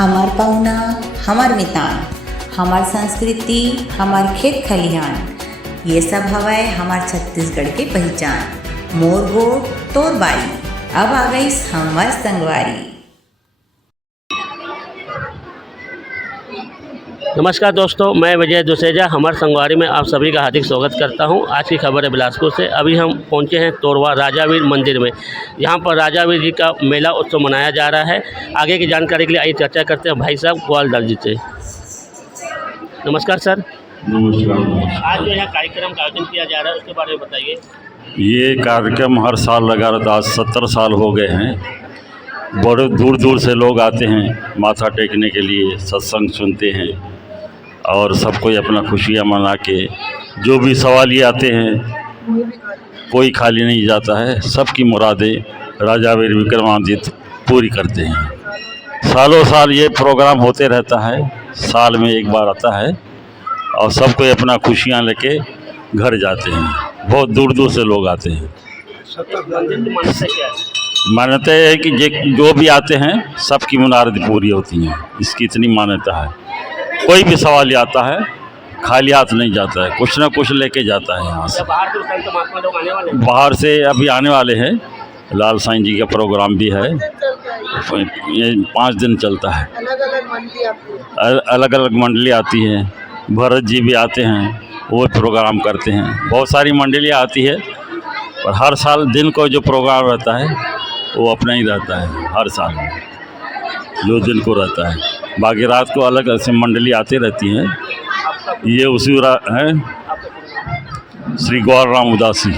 हमार पाहुना, हमार मितान, हमार संस्कृति, हमार खेत खलिहान, ये सब हवाए हमार छत्तीसगढ़ के पहचान। मोर गोट तोर बारी, अब आ गई हमार संगवारी। नमस्कार दोस्तों, मैं विजय दुसेजा हमार संगवारी में आप सभी का हार्दिक स्वागत करता हूं। आज की खबर है बिलासपुर से। अभी हम पहुंचे हैं तोरवा राजावीर मंदिर में। यहां पर राजावीर जी का मेला उत्सव मनाया जा रहा है। आगे की जानकारी के लिए आइए चर्चा करते हैं भाई साहब ग्वालदार जी से। नमस्कार सर। नमस्कार। आज जो यहाँ कार्यक्रम का आयोजन किया जा रहा है उसके बारे में बताइए। ये कार्यक्रम हर साल लगा रहता है। आज 70 साल हो गए हैं। बड़े दूर दूर से लोग आते हैं माथा टेकने के लिए, सत्संग सुनते हैं और सब कोई अपना खुशियाँ मना के जो भी सवालिए आते हैं कोई खाली नहीं जाता है। सबकी मुरादें राजावीर विक्रमादित्य पूरी करते हैं। सालों साल ये प्रोग्राम होते रहता है, साल में एक बार आता है और सब कोई अपना खुशियाँ लेके घर जाते हैं। बहुत दूर दूर से लोग आते हैं। मान्यता है कि जो भी आते हैं सबकी मुरादें पूरी होती हैं, इसकी इतनी मान्यता है। कोई भी सवाल आता है खाली हाथ नहीं जाता है, कुछ ना कुछ लेके जाता है यहाँ से। बाहर से अभी आने वाले हैं। लाल साईं जी का प्रोग्राम भी है। ये 5 दिन चलता है। अलग अलग मंडली आती है। भरत जी भी आते हैं, वो प्रोग्राम करते हैं। बहुत सारी मंडलियाँ आती है और हर साल दिन को जो प्रोग्राम रहता है वो अपना ही रहता है। हर साल जो दिन को रहता है, बाकी रात को अलग ऐसे मंडली आती रहती हैं। ये उसी है श्री गौर राम उदासी।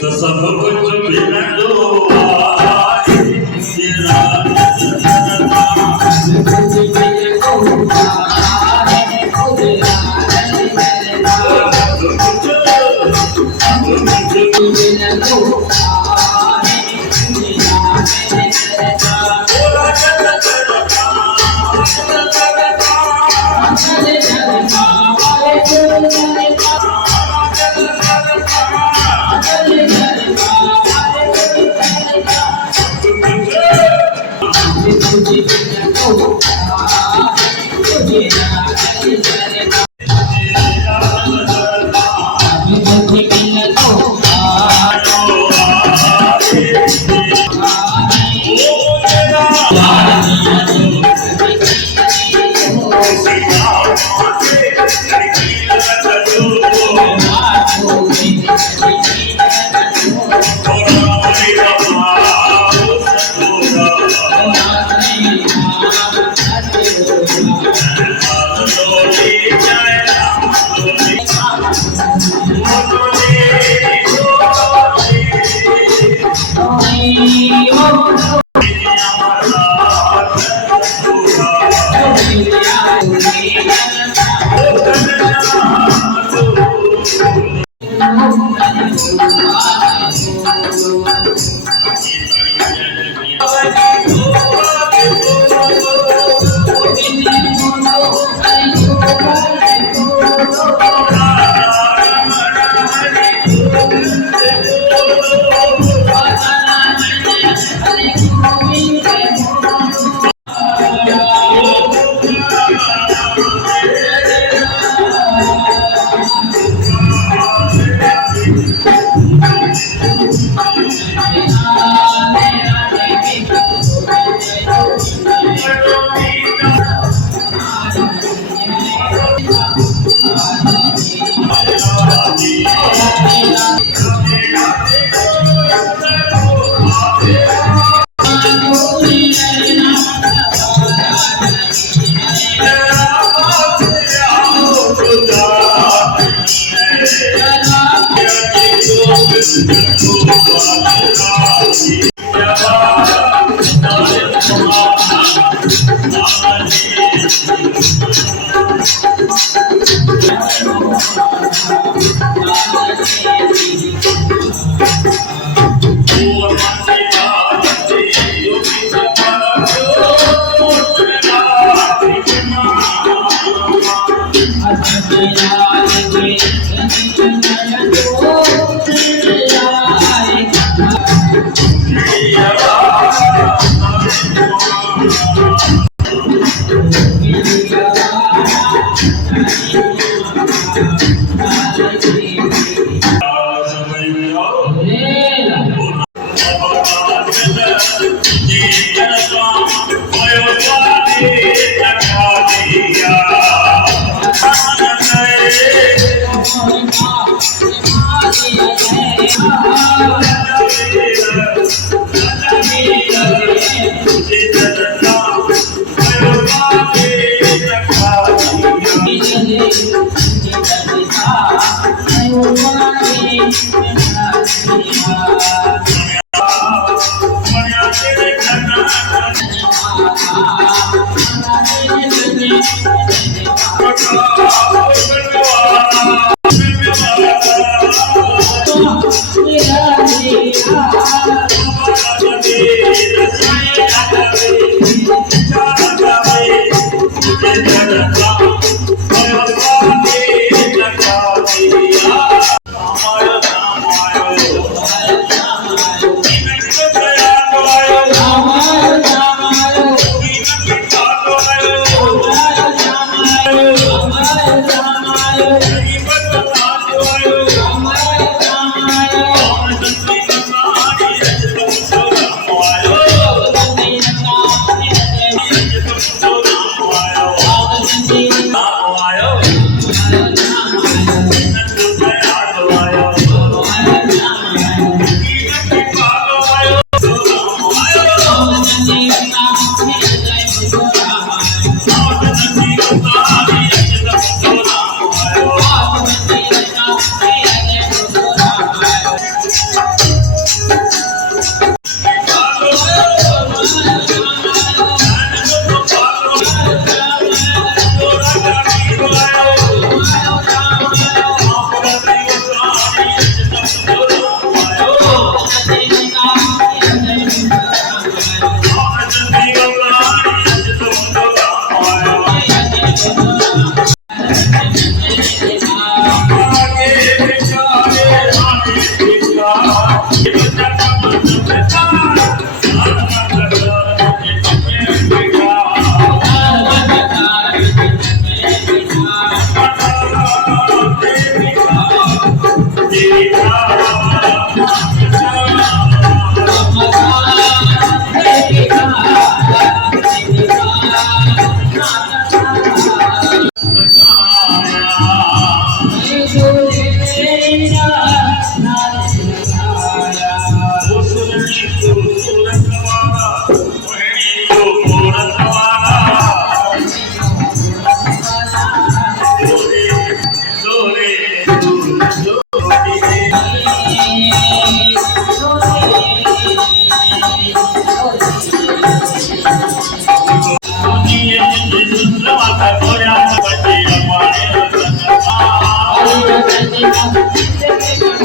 तो सब कुछ बिना दो Thank you.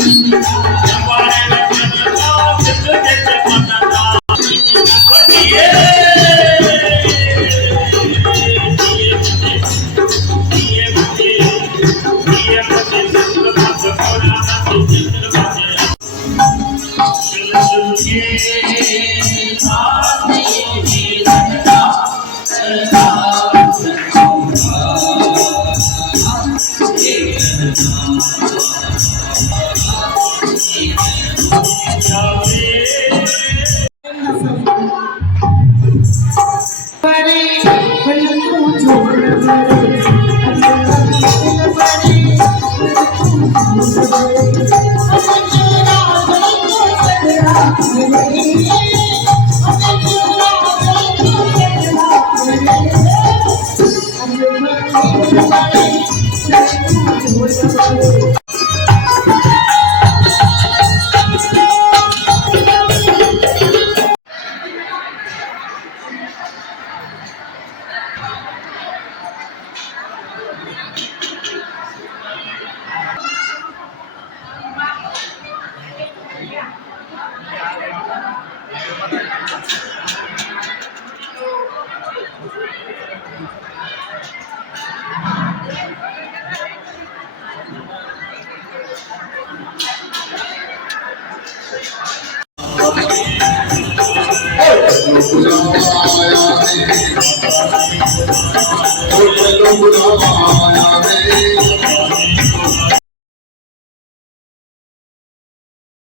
बुलाया